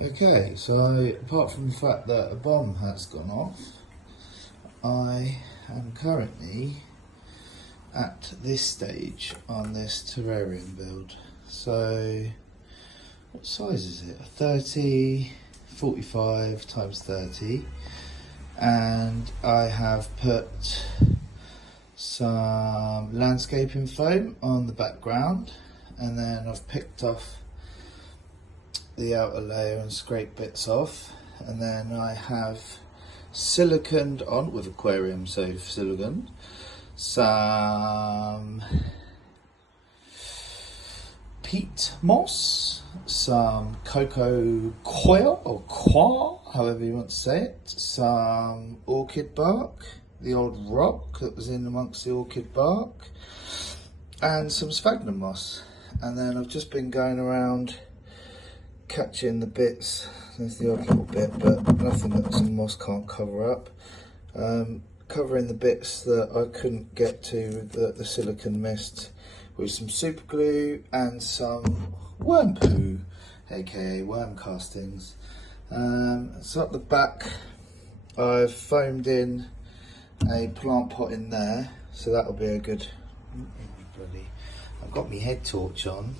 Okay, so apart from the fact that a bomb has gone off, I am currently at this stage on this terrarium build. So, what size is it? 30, 45 times 30, and I have put some landscaping foam on the background, and then I've picked off the outer layer and scrape bits off, and then I have siliconed on with aquarium safe silicone some peat moss, some cocoa coir or coir, however you want to say it, some orchid bark, the old rock that was in amongst the orchid bark, and some sphagnum moss. And then I've just been going around catching the bits. There's the odd little bit, but nothing that some moss can't cover up. Covering the bits that I couldn't get to with the silicone mist with some super glue and some worm poo, aka worm castings. So at the back I've foamed in a plant pot in there, so that'll be a good, I've got my head torch on,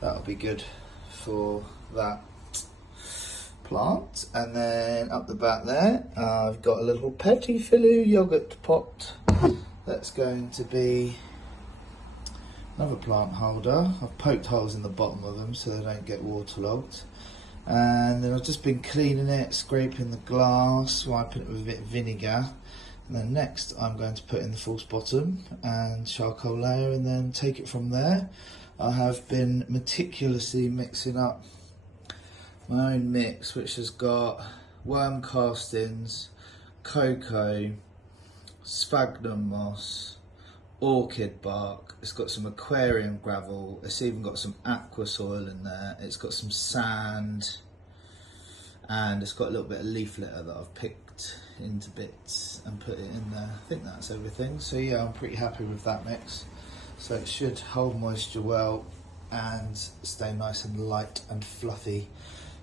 that'll be good for that plant. And then up the back there I've got a little petit filou yogurt pot that's going to be another plant holder. I've poked holes in the bottom of them so they don't get waterlogged, and then I've just been cleaning it, scraping the glass, wiping it with a bit of vinegar, and then next I'm going to put in the false bottom and charcoal layer and then take it from there. I have been meticulously mixing up my own mix, which has got worm castings, cocoa, sphagnum moss, orchid bark, it's got some aquarium gravel, it's even got some aqua soil in there, it's got some sand, and it's got a little bit of leaf litter that I've picked into bits and put it in there. I think that's everything. So yeah, I'm pretty happy with that mix. So it should hold moisture well and stay nice and light and fluffy.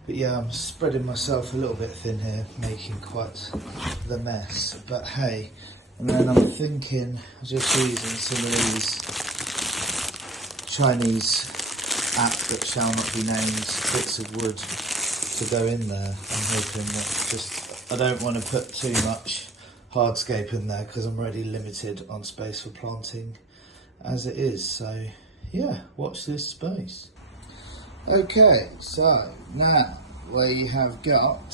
But yeah, I'm spreading myself a little bit thin here, making quite the mess. But hey, and then I'm thinking just using some of these Chinese app that shall not be named bits of wood to go in there. I'm hoping that I don't want to put too much hardscape in there because I'm already limited on space for planting as it is. So yeah, watch this space. Okay, so now we have got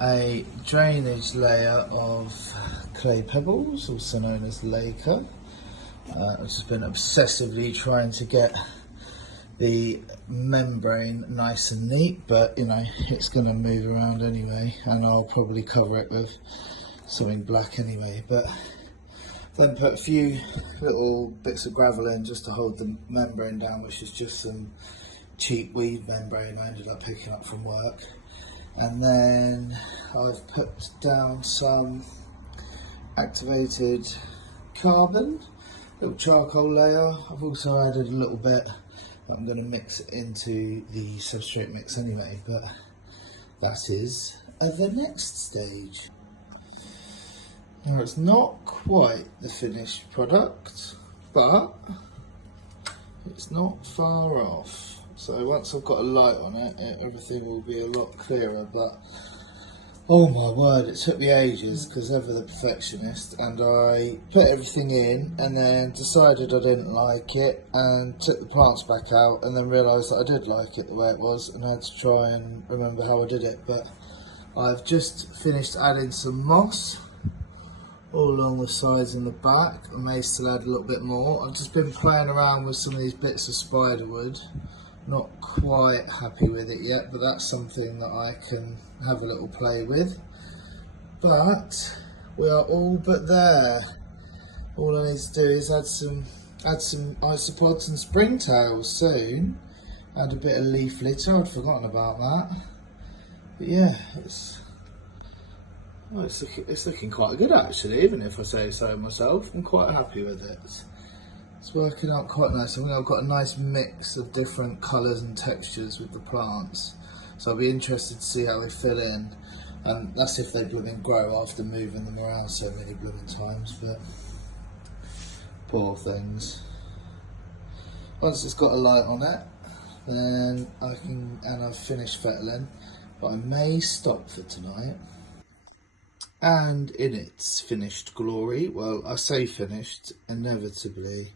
a drainage layer of clay pebbles, also known as lacquer. I've just been obsessively trying to get the membrane nice and neat, but you know, it's going to move around anyway, and I'll probably cover it with something black anyway. But then put a few little bits of gravel in just to hold the membrane down, which is just some cheap weed membrane I ended up picking up from work. And then I've put down some activated carbon, little charcoal layer. I've also added a little bit that I'm going to mix into the substrate mix anyway, but that is the next stage. Now it's not quite the finished product, but it's not far off. So once I've got a light on it, everything will be a lot clearer. But oh my word, it took me ages because ever the perfectionist, and I put everything in and then decided I didn't like it and took the plants back out and then realised that I did like it the way it was and had to try and remember how I did it. But I've just finished adding some moss all along the sides and the back. I may still add a little bit more. I've just been playing around with some of these bits of spider wood. Not quite happy with it yet, but that's something that I can have a little play with. But we are all but there. All I need to do is add some isopods and springtails soon. Add a bit of leaf litter, I'd forgotten about that. But yeah, it's looking quite good actually, even if I say so myself. I'm quite happy with it. It's working out quite nice. I think I've got a nice mix of different colours and textures with the plants. So I'll be interested to see how they fill in. And that's if they blooming grow after moving them around so many blooming times, but poor things. Once it's got a light on it, then I've finished fettling, but I may stop for tonight. And in its finished glory, well, I say finished, inevitably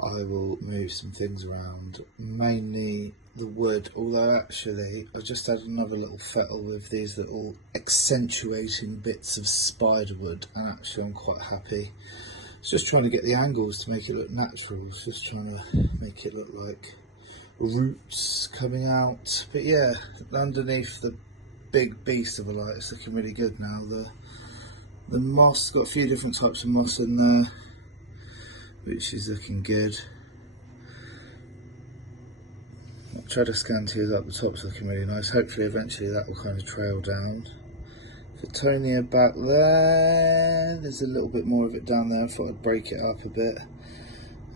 I will move some things around, mainly the wood, although actually I just had another little fettle with these little accentuating bits of spider wood, and actually I'm quite happy. It's just trying to get the angles to make it look natural. It's just trying to make it look like roots coming out. But yeah, underneath the big beast of a light, it's looking really good now. The moss, got a few different types of moss in there, which is looking good. Tradescantia up the top's looking really nice. Hopefully eventually that will kind of trail down. Fittonia back there, there's a little bit more of it down there. I thought I'd break it up a bit.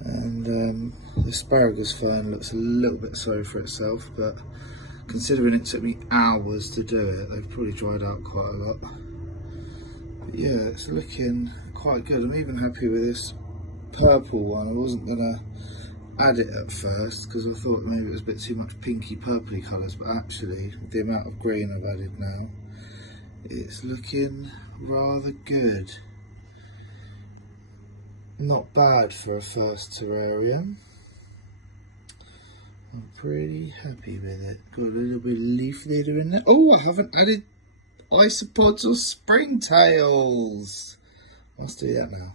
And the asparagus fern looks a little bit sorry for itself, but considering it took me hours to do it, they've probably dried out quite a lot. But yeah, it's looking quite good. I'm even happy with this purple one. I wasn't going to add it at first because I thought maybe it was a bit too much pinky purpley colours, but actually with the amount of green I've added now, it's looking rather good. Not bad for a first terrarium. I'm pretty happy with it. Got a little bit of leaf litter in there. Oh, I haven't added isopods or springtails. Must do that now.